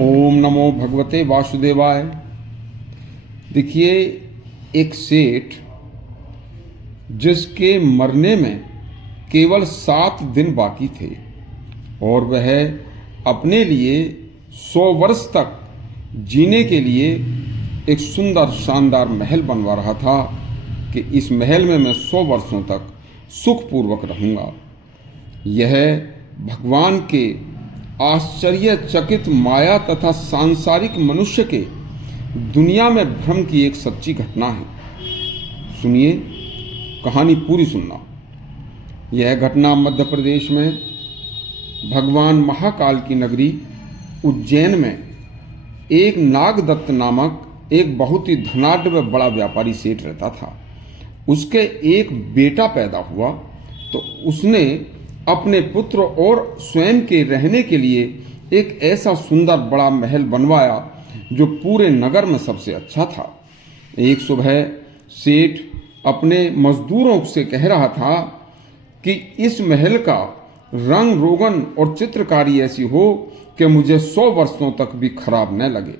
ओम नमो भगवते वासुदेवाय। देखिए, एक सेठ जिसके मरने में केवल 7 दिन बाकी थे और वह अपने लिए 100 वर्ष तक जीने के लिए एक सुंदर शानदार महल बनवा रहा था कि इस महल में मैं 100 वर्षों तक सुखपूर्वक रहूँगा। यह भगवान के आश्चर्यचकित माया तथा सांसारिक मनुष्य के दुनिया में भ्रम की एक सच्ची घटना है। सुनिए, कहानी पूरी सुनना। यह घटना मध्य प्रदेश में भगवान महाकाल की नगरी उज्जैन में एक नागदत्त नामक एक बहुत ही धनाढ्य व बड़ा व्यापारी सेठ रहता था। उसके एक बेटा पैदा हुआ तो उसने अपने पुत्र और स्वयं के रहने के लिए एक ऐसा सुंदर बड़ा महल बनवाया जो पूरे नगर में सबसे अच्छा था। एक सुबह सेठ अपने मजदूरों से कह रहा था कि इस महल का रंग रोगन और चित्रकारी ऐसी हो कि मुझे 100 वर्षों तक भी खराब न लगे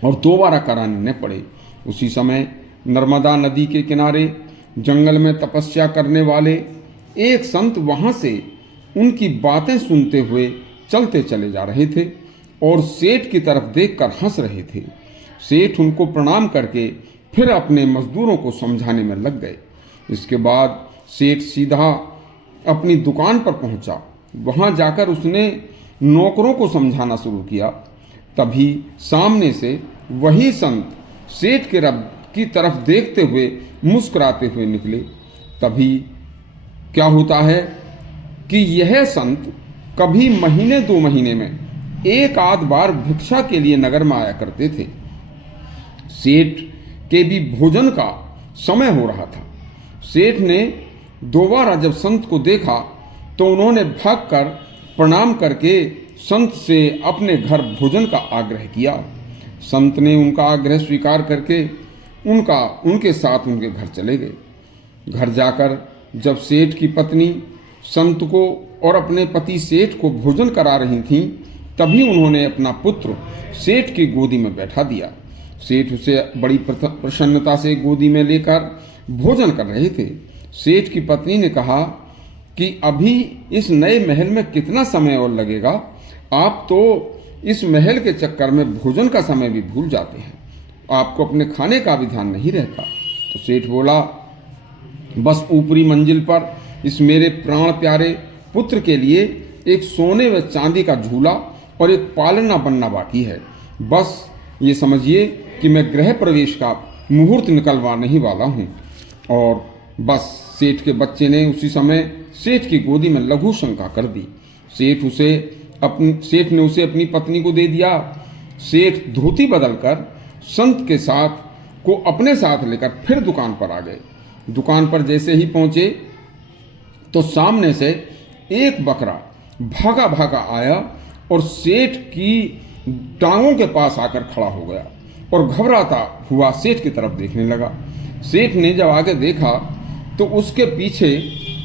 और दोबारा कराने न पड़े। उसी समय नर्मदा नदी के किनारे जंगल में तपस्या करने वाले एक संत वहां से उनकी बातें सुनते हुए चलते चले जा रहे थे और सेठ की तरफ देखकर हंस रहे थे। सेठ उनको प्रणाम करके फिर अपने मजदूरों को समझाने में लग गए। इसके बाद सेठ सीधा अपनी दुकान पर पहुंचा। वहां जाकर उसने नौकरों को समझाना शुरू किया। तभी सामने से वही संत सेठ की तरफ देखते हुए मुस्कुराते हुए निकले। तभी क्या होता है कि यह संत कभी महीने 2 महीने में एक आध बार भिक्षा के लिए नगर में आया करते थे। सेठ के भी भोजन का समय हो रहा था। सेठ ने दोबारा जब संत को देखा तो उन्होंने भागकर प्रणाम करके संत से अपने घर भोजन का आग्रह किया। संत ने उनका आग्रह स्वीकार करके उनके साथ उनके घर चले गए। घर जाकर जब सेठ की पत्नी संत को और अपने पति सेठ को भोजन करा रही थीं, तभी उन्होंने अपना पुत्र सेठ की गोदी में बैठा दिया। सेठ उसे बड़ी प्रसन्नता से गोदी में लेकर भोजन कर रहे थे। सेठ की पत्नी ने कहा कि अभी इस नए महल में कितना समय और लगेगा? आप तो इस महल के चक्कर में भोजन का समय भी भूल जाते हैं। आपको अपने खाने का भी ध्यान नहीं रहता। तो सेठ बोला, बस ऊपरी मंजिल पर इस मेरे प्राण प्यारे पुत्र के लिए एक सोने व चांदी का झूला और एक पालना बनना बाकी है। बस ये समझिए कि मैं गृह प्रवेश का मुहूर्त निकलवाने ही वाला हूँ। और बस सेठ के बच्चे ने उसी समय सेठ की गोदी में लघु शंका कर दी। सेठ ने उसे अपनी पत्नी को दे दिया। सेठ धोती बदलकर संत के साथ को अपने साथ लेकर फिर दुकान पर आ गए। दुकान पर जैसे ही पहुंचे तो सामने से एक बकरा भागा भागा आया और सेठ की टांगों के पास आकर खड़ा हो गया और घबराता हुआ सेठ की तरफ देखने लगा। सेठ ने जब आगे देखा तो उसके पीछे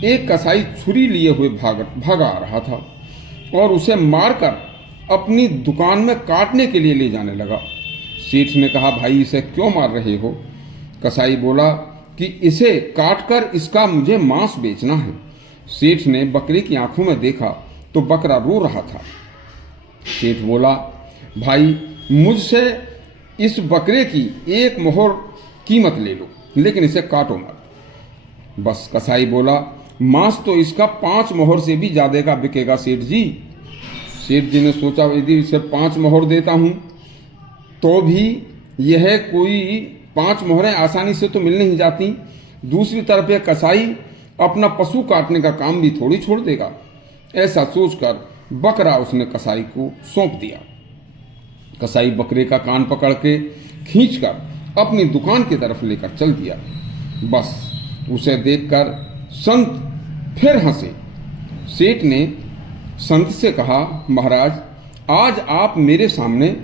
एक कसाई छुरी लिए हुए भागा आ रहा था और उसे मारकर अपनी दुकान में काटने के लिए ले जाने लगा। सेठ ने कहा, भाई इसे क्यों मार रहे हो? कसाई बोला कि इसे काटकर इसका मुझे मांस बेचना है। सेठ ने बकरे की आंखों में देखा तो बकरा रो रहा था। सेठ बोला, भाई मुझसे इस बकरे की 1 मोहर कीमत ले लो, लेकिन इसे काटो मत। बस कसाई बोला, मांस तो इसका 5 मोहर से भी ज्यादा का बिकेगा सेठ जी। सेठ जी ने सोचा, यदि इसे 5 मोहर देता हूं तो भी यह कोई 5 मोहरें आसानी से तो मिल नहीं जाती। दूसरी तरफ यह कसाई अपना पशु काटने का काम भी थोड़ी छोड़ देगा। ऐसा सोचकर बकरा उसने कसाई को सौंप दिया। कसाई बकरे का कान पकड़ के खींचकर अपनी दुकान की तरफ लेकर चल दिया। बस उसे देखकर संत फिर हंसे। सेठ ने संत से कहा, महाराज आज आप मेरे सामने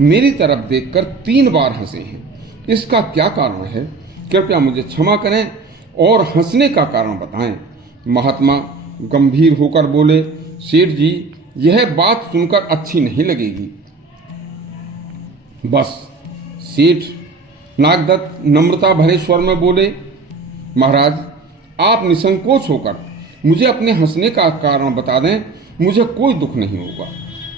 मेरी तरफ देखकर 3 बार हंसे हैं, इसका क्या कारण है? कृपया मुझे क्षमा करें और हंसने का कारण बताएं। महात्मा गंभीर होकर बोले, सेठ जी, यह बात सुनकर अच्छी नहीं लगेगी। बस। सेठ नागदत्त नम्रता भरे स्वर में बोले, महाराज, आप निसंकोच होकर मुझे अपने हंसने का कारण बता दें, मुझे कोई दुख नहीं होगा।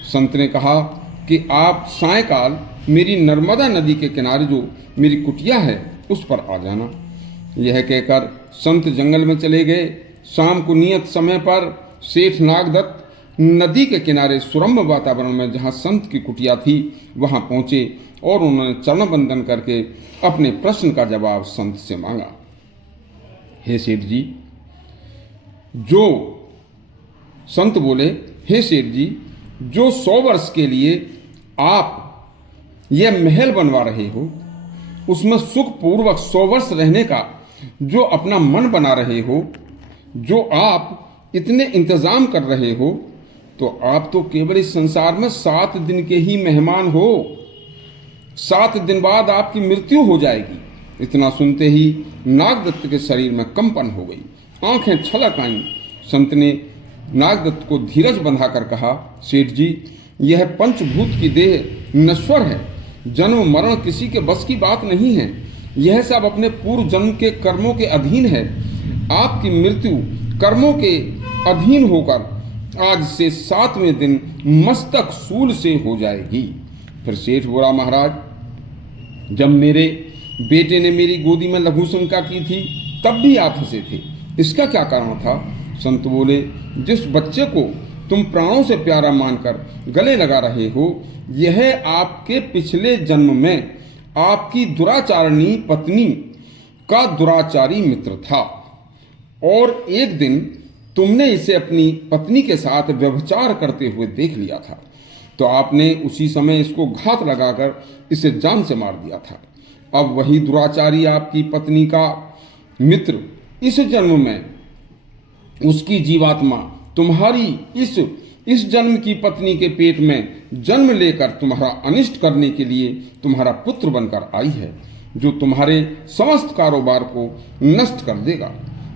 संत ने कहा कि आप सायंकाल मेरी नर्मदा नदी के किनारे जो मेरी कुटिया है उस पर आ जाना। यह कहकर संत जंगल में चले गए। शाम को नियत समय पर सेठ नागदत्त नदी के किनारे सुरम्य वातावरण में जहाँ संत की कुटिया थी वहाँ पहुँचे और उन्होंने चरण बंदन करके अपने प्रश्न का जवाब संत से मांगा। हे सेठ जी, संत बोले, हे सेठ जी, जो 100 वर्ष के लिए आप यह महल बनवा रहे हो, उसमें सुखपूर्वक 100 वर्ष रहने का जो अपना मन बना रहे हो, जो आप इतने इंतजाम कर रहे हो, तो आप तो केवल इस संसार में 7 दिन के ही मेहमान हो। 7 दिन बाद आपकी मृत्यु हो जाएगी। इतना सुनते ही नागदत्त के शरीर में कंपन हो गई, आंखें छलक आईं। संत ने नागदत्त को धीरज बंधाकर कहा, सेठ जी, यह पंचभूत की देह नश्वर है। जन्म मरण किसी के बस की बात नहीं है। यह सब अपने पूर्व जन्म के कर्मों के अधीन है। आपकी मृत्यु कर्मों के अधीन होकर आज से 7वें दिन मस्तक सूल से हो जाएगी। फिर सेठ बोला, महाराज, जब मेरे बेटे ने मेरी गोदी में लघु शंका की थी तब भी आप हंसे थे, इसका क्या कारण था? संत बोले, जिस बच्चे को तुम प्राणों से प्यारा मानकर गले लगा रहे हो, यह आपके पिछले जन्म में आपकी दुराचारणी पत्नी का दुराचारी मित्र था और एक दिन तुमने इसे अपनी पत्नी के साथ व्यभिचार करते हुए देख लिया था, तो आपने उसी समय इसको घात लगाकर इसे जान से मार दिया था। अब वही दुराचारी आपकी पत्नी का मित्र इस जन्म में उसकी जीवात्मा तुम्हारी इस जन्म की पत्नी के पेट में जन्म लेकर तुम्हारा अनिष्ट करने के लिए तुम्हारा पुत्र बनकर आई है, जो तुम्हारे समस्त कारोबार को नष्ट कर देगा।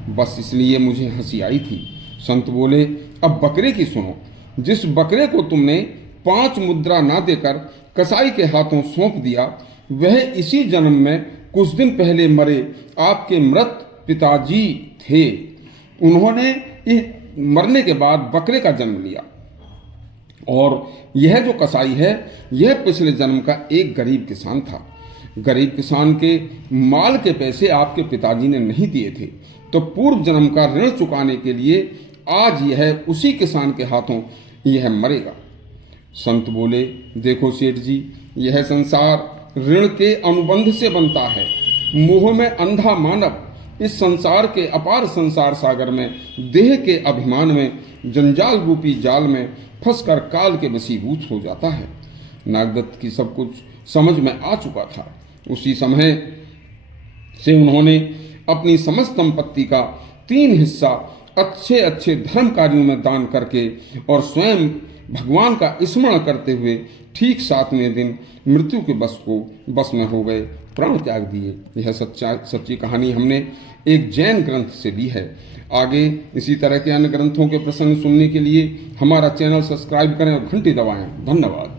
बस इसलिए मुझे हंसी आई थी। संत बोले, अब बकरे की सुनो। जिस बकरे को तुमने 5 मुद्रा ना देकर कसाई के हाथों सौंप दिया, वह इसी जन्म में कुछ दिन पहले मरे आपके मृत पिताजी थे। उन्होंने मरने के बाद बकरे का जन्म लिया और यह जो कसाई है, यह पिछले जन्म का एक गरीब किसान था। गरीब किसान के माल के पैसे आपके पिताजी ने नहीं दिए थे, तो पूर्व जन्म का ऋण चुकाने के लिए आज यह उसी किसान के हाथों यह मरेगा। संत बोले, देखो सेठ जी, यह संसार ऋण के अनुबंध से बनता है। मोह में अंधा मानव इस संसार के अपार संसार सागर में देह के अभिमान में जंजाल रूपी जाल में फंसकर काल के वशीभूत हो जाता है। नागदत्त की सब कुछ समझ में आ चुका था। उसी समय से उन्होंने अपनी समस्त संपत्ति का 3 हिस्सा अच्छे अच्छे धर्म कार्यों में दान करके और स्वयं भगवान का स्मरण करते हुए ठीक 7वें दिन मृत्यु के बस में हो गए, प्राण त्याग दिए। यह सच्ची कहानी हमने एक जैन ग्रंथ से ली है। आगे इसी तरह के अन्य ग्रंथों के प्रसंग सुनने के लिए हमारा चैनल सब्सक्राइब करें और घंटी दबाएं। धन्यवाद।